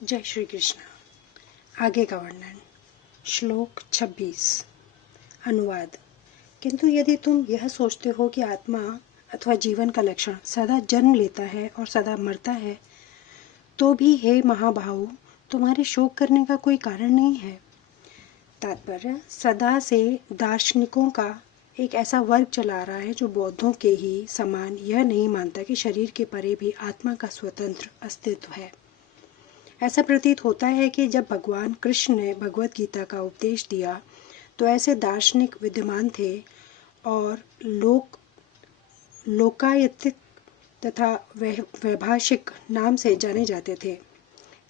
जय श्री कृष्ण। आगे का वर्णन। श्लोक 26। अनुवाद। किंतु यदि तुम यह सोचते हो कि आत्मा अथवा जीवन का लक्षण सदा जन्म लेता है और सदा मरता है, तो भी हे महाबाहु, तुम्हारे शोक करने का कोई कारण नहीं है। तात्पर्य, सदा से दार्शनिकों का एक ऐसा वर्ग चला आ रहा है जो बौद्धों के ही समान यह नहीं मानता कि शरीर के परे भी आत्मा का स्वतंत्र अस्तित्व है। ऐसा प्रतीत होता है कि जब भगवान कृष्ण ने भगवत गीता का उपदेश दिया तो ऐसे दार्शनिक विद्यमान थे और लोकायतिक तथा वैभाषिक नाम से जाने जाते थे।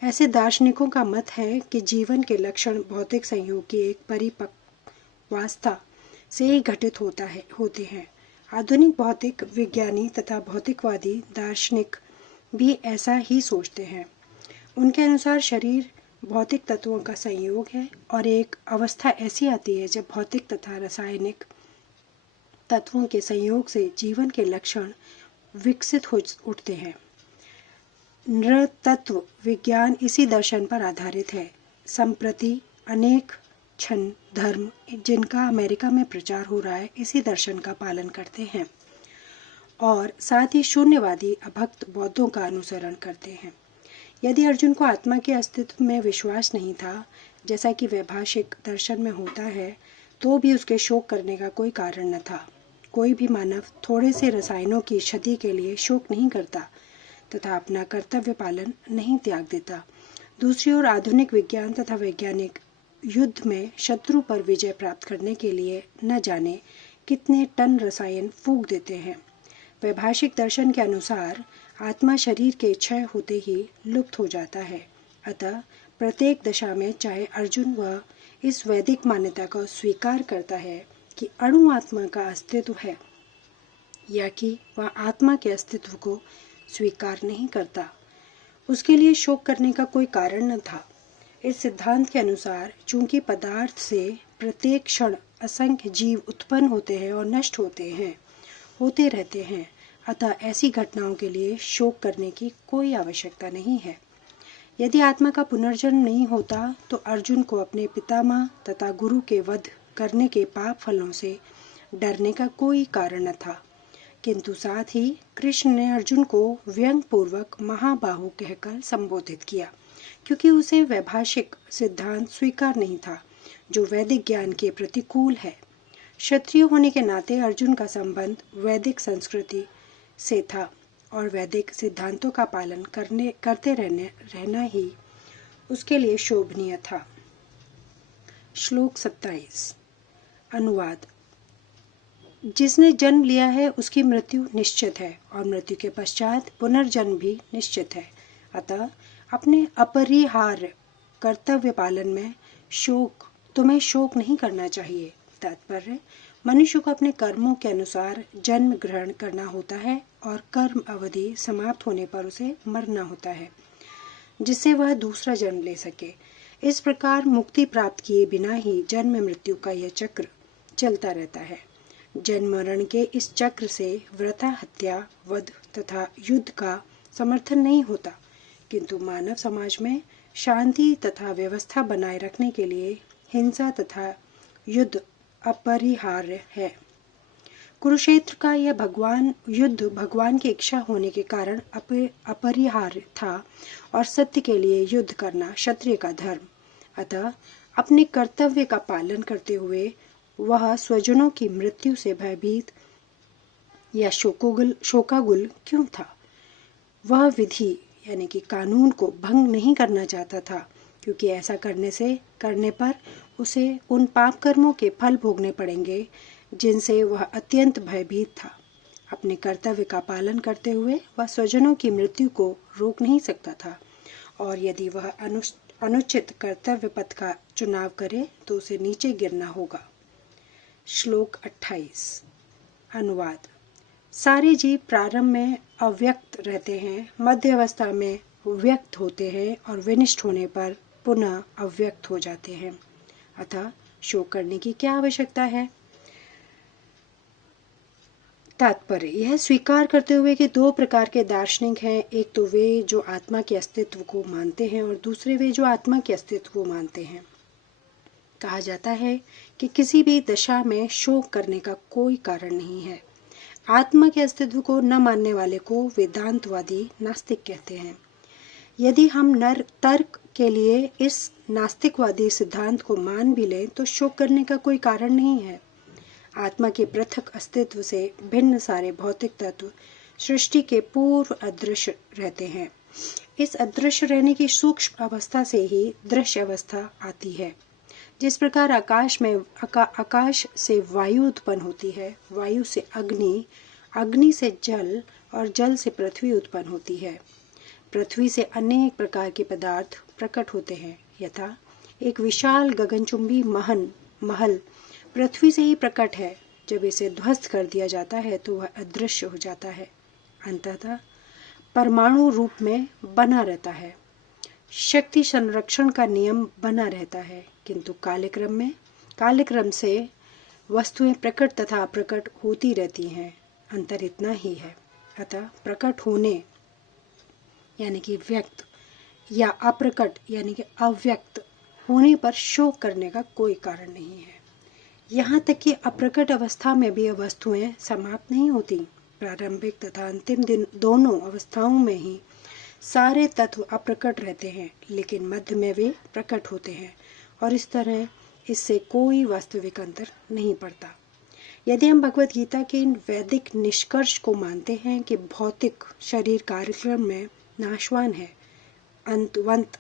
ऐसे दार्शनिकों का मत है कि जीवन के लक्षण भौतिक संयोग की एक परिपक्वावस्था से ही घटित होते हैं। आधुनिक भौतिक विज्ञानी तथा भौतिकवादी दार्शनिक भी ऐसा ही सोचते हैं। उनके अनुसार शरीर भौतिक तत्वों का संयोग है और एक अवस्था ऐसी आती है जब भौतिक तथा रासायनिक तत्वों के संयोग से जीवन के लक्षण विकसित हो उठते हैं। नृतत्व विज्ञान इसी दर्शन पर आधारित है। संप्रति अनेक क्षण धर्म जिनका अमेरिका में प्रचार हो रहा है इसी दर्शन का पालन करते हैं और साथ ही शून्यवादी अभक्त बौद्धों का अनुसरण करते हैं। यदि अर्जुन को आत्मा के अस्तित्व में विश्वास नहीं था, जैसा कि वैभाषिक दर्शन में होता है, तो भी उसके शोक करने का कोई कारण न था। कोई भी मानव थोड़े से रसायनों की क्षति के लिए शोक नहीं करता तथा अपना कर्तव्य पालन नहीं त्याग देता। दूसरी ओर आधुनिक विज्ञान तथा वैज्ञानिक युद्ध में शत्रु पर विजय प्राप्त करने के लिए न जाने कितने टन रसायन फूंक देते हैं। वैभाषिक दर्शन के अनुसार आत्मा शरीर के क्षय होते ही लुप्त हो जाता है। अतः प्रत्येक दशा में चाहे अर्जुन वह इस वैदिक मान्यता को स्वीकार करता है कि अणु आत्मा का अस्तित्व है या कि वह आत्मा के अस्तित्व को स्वीकार नहीं करता, उसके लिए शोक करने का कोई कारण न था। इस सिद्धांत के अनुसार चूंकि पदार्थ से प्रत्येक क्षण असंख्य जीव उत्पन्न होते हैं और नष्ट होते रहते हैं, अतः ऐसी घटनाओं के लिए शोक करने की कोई आवश्यकता नहीं है। यदि आत्मा का पुनर्जन्म नहीं होता तो अर्जुन को अपने पितामह तथा गुरु के वध करने के पाप फलों से डरने का कोई कारण न था। किंतु साथ ही कृष्ण ने अर्जुन को व्यंग पूर्वक महाबाहु कहकर संबोधित किया, क्योंकि उसे वैभाषिक सिद्धांत स्वीकार नहीं था जो वैदिक ज्ञान के प्रतिकूल है। क्षत्रिय होने के नाते अर्जुन का संबंध वैदिक संस्कृति से था और वैदिक सिद्धांतों का पालन करते रहना ही उसके लिए शोभनीय था। श्लोक 27। अनुवाद। जिसने जन्म लिया है उसकी मृत्यु निश्चित है और मृत्यु के पश्चात पुनर्जन्म भी निश्चित है। अतः अपने अपरिहार्य कर्तव्य पालन में तुम्हें शोक नहीं करना चाहिए। तात्पर्य, मनुष्य को अपने कर्मों के अनुसार जन्म ग्रहण करना होता है और कर्म अवधि समाप्त होने पर उसे मरना होता है, जिससे वह दूसरा जन्म ले सके। इस प्रकार मुक्ति प्राप्त किए बिना ही जन्म मृत्यु का यह चक्र चलता रहता है। जन्म मरण के इस चक्र से व्रता हत्या, वध तथा युद्ध का समर्थन नहीं होता, किंतु मानव समाज में शांति तथा व्यवस्था बनाए रखने के लिए हिंसा तथा युद्ध अपरिहार्य है। कुरुक्षेत्र का यह युद्ध भगवान की इच्छा होने के कारण अपरिहार्य था और सत्य के लिए युद्ध करना क्षत्रिय का धर्म। अतः अपने कर्तव्य का पालन करते हुए वह स्वजनों की मृत्यु से भयभीत या शोकाकुल क्यों था? वह विधि यानी कि कानून को भंग नहीं करना चाहता था, क्योंकि ऐसा करने पर उसे उन पाप कर्मों के फल भोगने पड़ेंगे जिनसे वह अत्यंत भयभीत था। अपने कर्तव्य का पालन करते हुए वह स्वजनों की मृत्यु को रोक नहीं सकता था और यदि वह अनुचित कर्तव्य पथ का चुनाव करे तो उसे नीचे गिरना होगा। श्लोक 28। अनुवाद। सारे जीव प्रारंभ में अव्यक्त रहते हैं, मध्य अवस्था में व्यक्त होते हैं और विनष्ट होने पर पुनः अव्यक्त हो जाते हैं। अतः शोक करने की क्या आवश्यकता है? तात्पर्य यह स्वीकार करते हुए कि दो प्रकार के दार्शनिक हैं, एक तो वे जो आत्मा के अस्तित्व को मानते हैं और दूसरे वे जो आत्मा के अस्तित्व को मानते हैं। कहा जाता है कि किसी भी दशा में शोक करने का कोई कारण नहीं है। आत्मा के अस्तित्व को न मानने वाले को वेदांतवादी नास्तिक कहते हैं। यदि हम नर तर्क के लिए इस नास्तिकवादी सिद्धांत को मान भी लें तो शोक करने का कोई कारण नहीं है। आत्मा के पृथक अस्तित्व से भिन्न सारे भौतिक तत्व सृष्टि के पूर्व अदृश्य रहते हैं। इस अदृश्य रहने की सूक्ष्म अवस्था से ही दृश्य अवस्था आती है। जिस प्रकार आकाश से वायु उत्पन्न होती है, वायु से अग्नि, अग्नि से जल और जल से पृथ्वी उत्पन्न होती है। पृथ्वी से अनेक प्रकार के पदार्थ प्रकट होते हैं। यथा एक विशाल गगनचुंबी महल पृथ्वी से ही प्रकट है। जब इसे ध्वस्त कर दिया जाता है तो वह अदृश्य हो जाता है, अंततः परमाणु रूप में बना रहता है। शक्ति संरक्षण का नियम बना रहता है, किंतु कालक्रम से वस्तुएं प्रकट तथा अप्रकट होती रहती हैं। अंतर इतना ही है। अतः प्रकट होने यानी कि व्यक्त या अप्रकट यानी कि अव्यक्त होने पर शोक करने का कोई कारण नहीं है। यहाँ तक कि अप्रकट अवस्था में भी वस्तुएं समाप्त नहीं होती। प्रारंभिक तथा अंतिम दिन दोनों अवस्थाओं में ही सारे तत्व अप्रकट रहते हैं, लेकिन मध्य में वे प्रकट होते हैं और इस तरह इससे कोई वास्तविक अंतर नहीं पड़ता। यदि हम भगवत गीता के इन वैदिक निष्कर्ष को मानते हैं कि भौतिक शरीर कार्यक्रम में नाशवान है, अंतवंत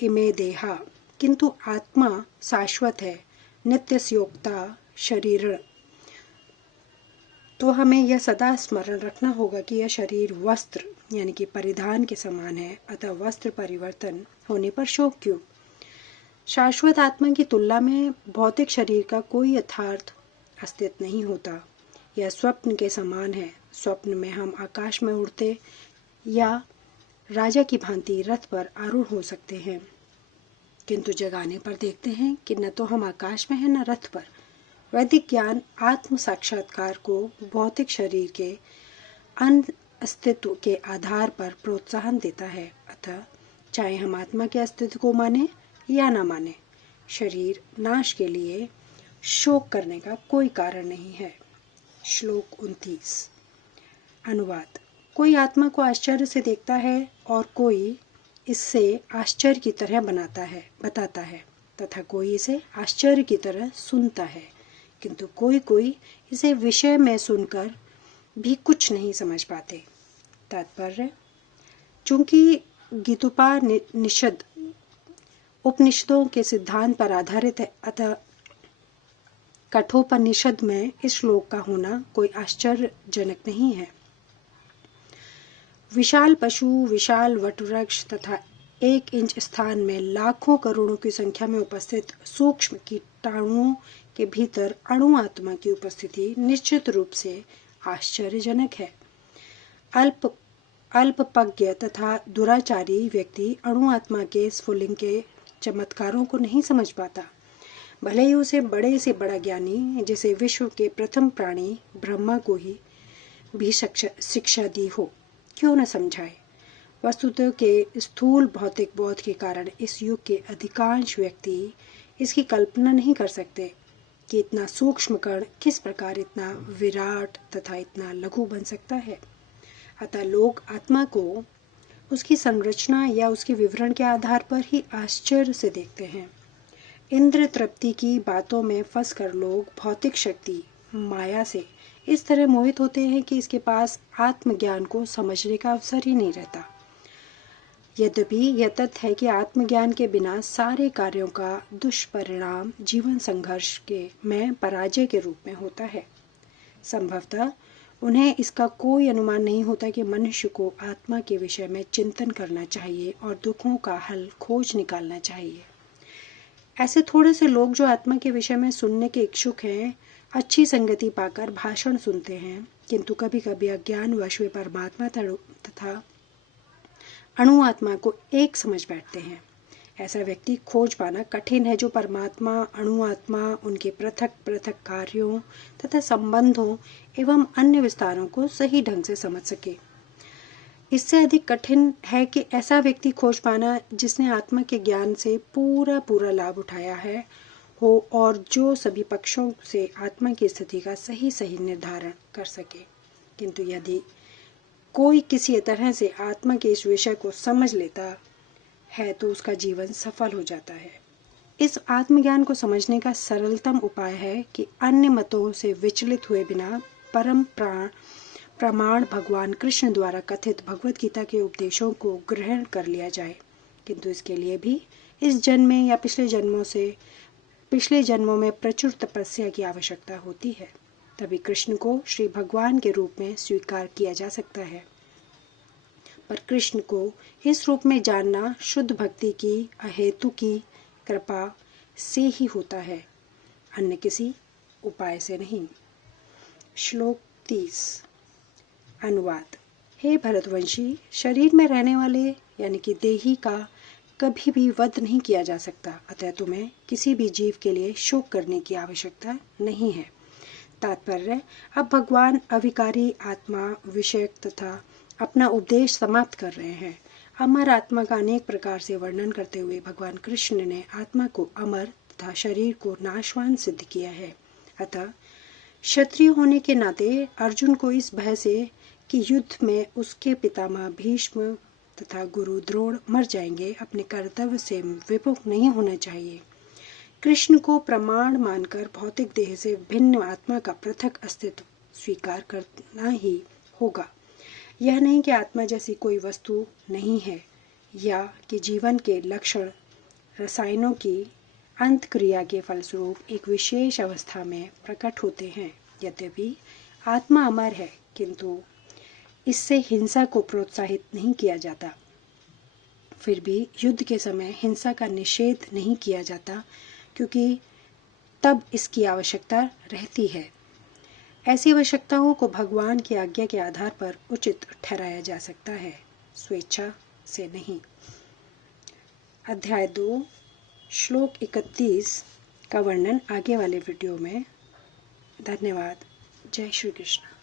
इमे देहा, किंतु आत्मा शाश्वत है, नित्यस्योक्ता शरीर, तो हमें यह सदा स्मरण रखना होगा कि यह शरीर वस्त्र यानी कि परिधान के समान है, अतः वस्त्र परिवर्तन होने पर शोक क्यों? शाश्वत आत्मा की तुलना में भौतिक शरीर का कोई यथार्थ अस्तित्व नहीं होता। यह स्वप्न के समान है। स्वप्न में हम आकाश में उड़ते या राजा की भांति रथ पर आरूढ़ हो सकते हैं, किंतु जगाने पर देखते हैं कि न तो हम आकाश में हैं न रथ पर। वैदिक ज्ञान आत्म साक्षात्कार को भौतिक शरीर के अस्तित्व के आधार पर प्रोत्साहन देता है। अतः चाहे हम आत्मा के अस्तित्व को माने या न माने, शरीर नाश के लिए शोक करने का कोई कारण नहीं है। श्लोक 29। अनुवाद। कोई आत्मा को आश्चर्य से देखता है और कोई इससे आश्चर्य की तरह बताता है तथा कोई इसे आश्चर्य की तरह सुनता है, किंतु कोई इसे विषय में सुनकर भी कुछ नहीं समझ पाते। तात्पर्य, चूंकि गीतोपनिषद उपनिषदों के सिद्धांत पर आधारित है, अतः कठोपनिषद में इस श्लोक का होना कोई आश्चर्यजनक नहीं है। विशाल पशु, विशाल वटवृक्ष तथा 1 इंच स्थान में लाखों करोड़ों की संख्या में उपस्थित सूक्ष्म कीटाणुओं के भीतर अणु आत्मा की उपस्थिति निश्चित रूप से आश्चर्यजनक है। अल्पज्ञ तथा दुराचारी व्यक्ति अणु आत्मा के स्फुलिंग के चमत्कारों को नहीं समझ पाता। भले ही उसे बड़े से बड़ा ज्ञानी, जैसे विश्व के प्रथम प्राणी ब्रह्मा को ही भी शिक्षा दी हो, क्यों न समझाए। वस्तुतः के स्थूल भौतिक बोध के कारण इस युग के अधिकांश व्यक्ति इसकी कल्पना नहीं कर सकते कि इतना सूक्ष्म कण किस प्रकार इतना विराट तथा इतना लघु बन सकता है। अतः लोग आत्मा को उसकी संरचना या उसके विवरण के आधार पर ही आश्चर्य से देखते हैं। इंद्र तृप्ति की बातों में फंसकर लोग भौतिक शक्ति माया से इस तरह मोहित होते हैं कि इसके पास आत्मज्ञान को समझने का अवसर ही नहीं रहता। यद्यपि यह तथ्य है कि आत्मज्ञान के बिना सारे कार्यों का दुष्परिणाम जीवन संघर्ष में पराजय के रूप में होता है। संभवतः उन्हें इसका कोई अनुमान नहीं होता कि मनुष्य को आत्मा के विषय में चिंतन करना चाहिए और दुखों का हल खोज निकालना चाहिए। ऐसे थोड़े से लोग जो आत्मा के विषय में सुनने के इच्छुक हैं, अच्छी संगति पाकर भाषण सुनते हैं, किंतु कभी कभी अज्ञानवश वे परमात्मा तथा अणु आत्मा को एक समझ बैठते हैं। ऐसा व्यक्ति खोज पाना कठिन है जो परमात्मा, अणुआत्मा, उनके पृथक पृथक कार्यों तथा संबंधों एवं अन्य विस्तारों को सही ढंग से समझ सके। इससे अधिक कठिन है कि ऐसा व्यक्ति खोज पाना जिसने आत्मा के ज्ञान से पूरा पूरा लाभ उठाया है हो और जो सभी पक्षों से आत्मा की स्थिति का सही सही निर्धारण कर सके। किंतु यदि कोई किसी तरह से आत्मा के इस विषय को समझ लेता है तो उसका जीवन सफल हो जाता है। इस आत्मज्ञान को समझने का सरलतम उपाय है कि अन्य मतों से विचलित हुए बिना परम प्रमाण भगवान कृष्ण द्वारा कथित भगवत गीता के उपदेशों को ग्रहण कर लिया जाए। किंतु इसके लिए भी इस जन्म में या पिछले जन्मों में प्रचुर तपस्या की आवश्यकता होती है। तभी कृष्ण को श्री भगवान के रूप में स्वीकार किया जा सकता है। पर कृष्ण को इस रूप में जानना शुद्ध भक्ति की अहेतु की कृपा से ही होता है, अन्य किसी उपाय से नहीं। श्लोक 30 अनुवाद। हे भरतवंशी, शरीर में रहने वाले यानी कि देही का कभी भी वध नहीं किया जा सकता, अतः तुम्हें किसी भी जीव के लिए शोक करने की आवश्यकता नहीं है। तात्पर्य, अब भगवान अविकारी आत्मा विषयक तथा अपना उपदेश समाप्त कर रहे हैं। अमर आत्मा का अनेक प्रकार से वर्णन करते हुए भगवान कृष्ण ने आत्मा को अमर तथा शरीर को नाशवान सिद्ध किया है। अतः क्षत्रिय होने के नाते अर्जुन को इस भय से कि युद्ध में उसके पितामह भीष्म तथा गुरु द्रोण मर जाएंगे, अपने कर्तव्य से विमुख नहीं होना चाहिए। कृष्ण को प्रमाण मानकर भौतिक देह से भिन्न आत्मा का पृथक अस्तित्व स्वीकार करना ही होगा। यह नहीं कि आत्मा जैसी कोई वस्तु नहीं है या कि जीवन के लक्षण रसायनों की अंतक्रिया के फलस्वरूप एक विशेष अवस्था में प्रकट होते हैं। यद्यपि आत्मा अमर है, किंतु इससे हिंसा को प्रोत्साहित नहीं किया जाता। फिर भी युद्ध के समय हिंसा का निषेध नहीं किया जाता, क्योंकि तब इसकी आवश्यकता रहती है। ऐसी आवश्यकताओं को भगवान की आज्ञा के आधार पर उचित ठहराया जा सकता है, स्वेच्छा से नहीं। अध्याय 2 श्लोक 31 का वर्णन आगे वाले वीडियो में। धन्यवाद। जय श्री कृष्ण।